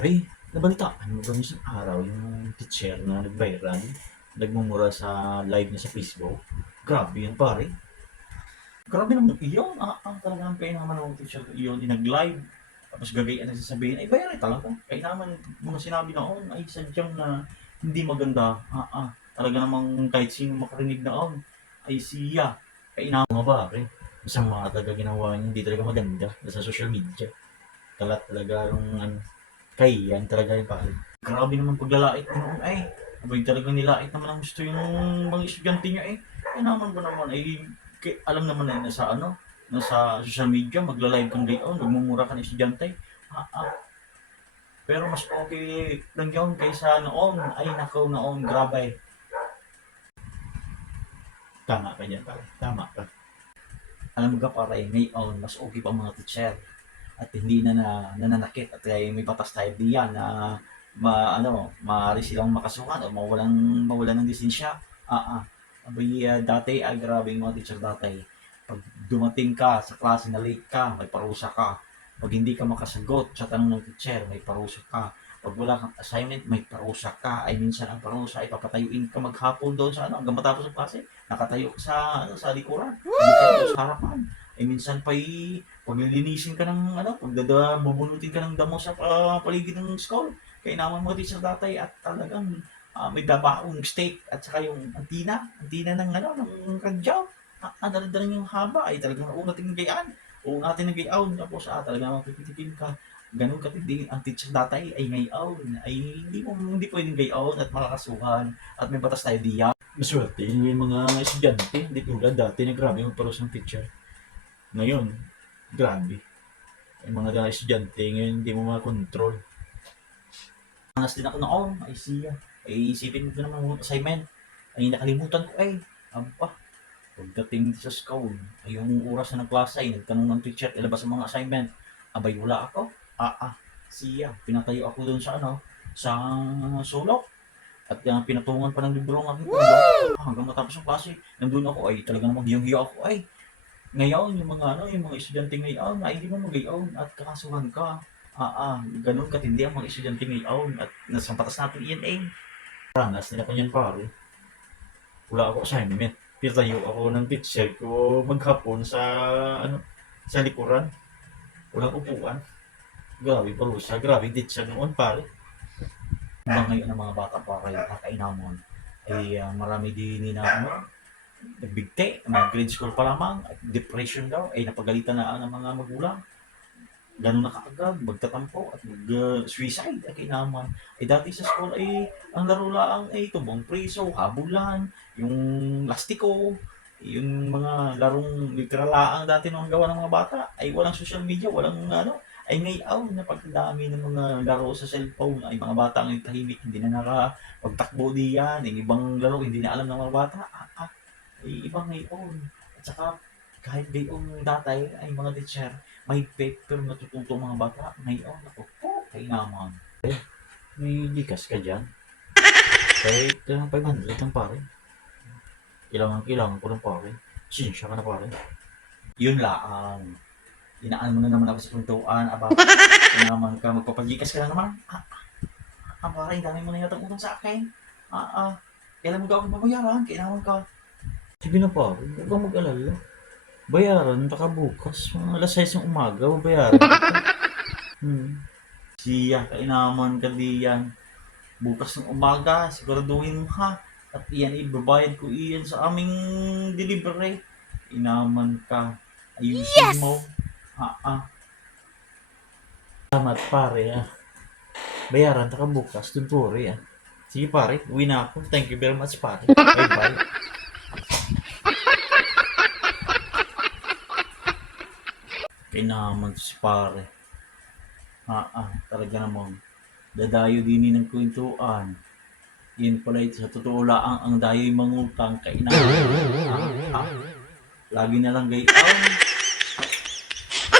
Pare, nabalitaan mo ba isang araw yung teacher na nag-viral, nagmumura sa live niya sa Facebook? Grabe yun pare. Grabe naman iyon. Talagang kaya naman ng teacher ko iyon, nag-live. Tapos gagayin na sasabihin, ay bayari talaga. Kaya naman mga sinabi noon ay sadyang na hindi maganda. Talaga namang kahit sino makarinig noon ay siya. Kaya naman mga pare. Isang mga talaga ginawa niya, hindi talaga maganda sa social media. Kalat talaga yung ano, kaya yan talaga yung pare. Grabe naman paglalait ko noon ay. Abay talagang nilait naman ang gusto yung mga estudyante niya eh. Kaya naman ba naman ay alam naman na nasa ano, nasa social media, magla-live kang gayon, magmumura ka ng estudyante. Ah, ah. Pero mas okay lang yun kaysa noon. Ay nakaw noon, grabe. Tama ka dyan pare, tama ka. Alam mo ka pare, ngayon mas okay pa mga teacher at hindi nananakit at may batas tayo diyan na maaari silang makasuhan o mawalan ng lisensya. Abay, dati ay grabe yung mga teacher dati. Pag dumating ka sa klase na late ka, may parusa ka. Pag hindi ka makasagot sa tanong ng teacher, may parusa ka. Pag wala kang assignment, may parusa ka. Ay minsan ang parusa ay papatayuin ka maghapon doon sa hanggang matapos ang klase. Nakatayo ka sa likuran. Hindi ka doon sa harapan. Ay minsan pa'y paglilinisin ka ng bubunutin ka ng damo sa paligid ng school. Kaya naman mga teacher dati at talagang may dabaong steak at saka yung antina ng radyaw. Dala-dala yung haba ay talagang natin gayaan. Natin ng gayaon. Tapos talagang mapipitikin ka. Ganun katindi ang teacher dati ay ngayon ay hindi pwedeng gayaon at makakasuhan at may batas tayo diyan. Maswerte yung mga estudyante, hindi tulad dati na grabe magparos ng teacher. Ngayon, grabe. Yung mga estudyante ngayon hindi mo makontrol. Anas din ako noon, ay siya. Ay isipin ko naman yung assignment. Ay nakalimutan ko ay. Aba, pagdating sa school, ay yung oras na ng klase ay nagtanong ng teacher, ilabas ang mga assignment. Abay wala ako. Siya. Pinatayo ako doon sa sa sulok. At pinatungan pa ng libro ang aking ulo. Hanggang matapos ang klase, nandun ako ay talagang maghiyang-hiya ako ay. Ngayon, yung mga estudyante ngayon, ay hindi mo magayon at kakasuhan ka. Ganun katindi ang mga estudyante ngayon at nasa batas natin iyan eh. Ranas nila kanyan pare. Wala ako assignment. Pitayo ako ng teacher ko maghapon sa likuran. Walang upuan. Grabe parusa. Grabe teacher noon pare. Hanggang ngayon ang mga bata pare, kakainamon ay marami din na nagbigti, mga grade school pa lamang, at depression daw, ay napagalitan na ng mga magulang. Ganun na kaagad, magtatampo at mag-suicide at kinaman. Ay dati sa school ay ang laro lang ay tumbang preso, habulan, yung lastiko, yung mga larong literal lang dati nung gawa ng mga bata. Ay walang social media, walang ay ngayon na pagdami ng mga laro sa cellphone, ay mga bata ang tahimik, hindi na nakapagtakbo diyan, yung ibang laro hindi na alam ng mga bata. Ay iba ngayon. At saka kahit gayong dati ay mga teacher, may paper natututo ang mga bata. Ngayon, ako po, kay naman. May likas ka dyan. Kahit 500 lang pare. Kailangan ko lang pare. Sinsya ka na pare. Yun lang. Inaan mo na naman ako sa puntuan. Naman ka, magpapagikas ka na naman. Pare, dami mo na yatang utang sa akin. Kailan mo ka ako mabayaran? Kailangan ka. Sige na pare, huwag kang mag-alala. Bayaran, baka bukas. Mga alas 6 ng umaga, bayaran kita. Siya, kainaman ka diyan. Bukas ng umaga, siguraduhin mo ha. At iyan, ibabayad ko iyan sa aming delivery. Inaman ka. Ayusin mo. Salamat pare Bayaran, taka bukas. Don't worry Sige pare, uwi na ako. Thank you very much pare. Bye-bye. Naman si pare. Talaga namang dadayo din ng kwentuhan. Yan pala ito, sa totoo lang ang dayo'y mangutang kainaman. Lagi na lang gayaw.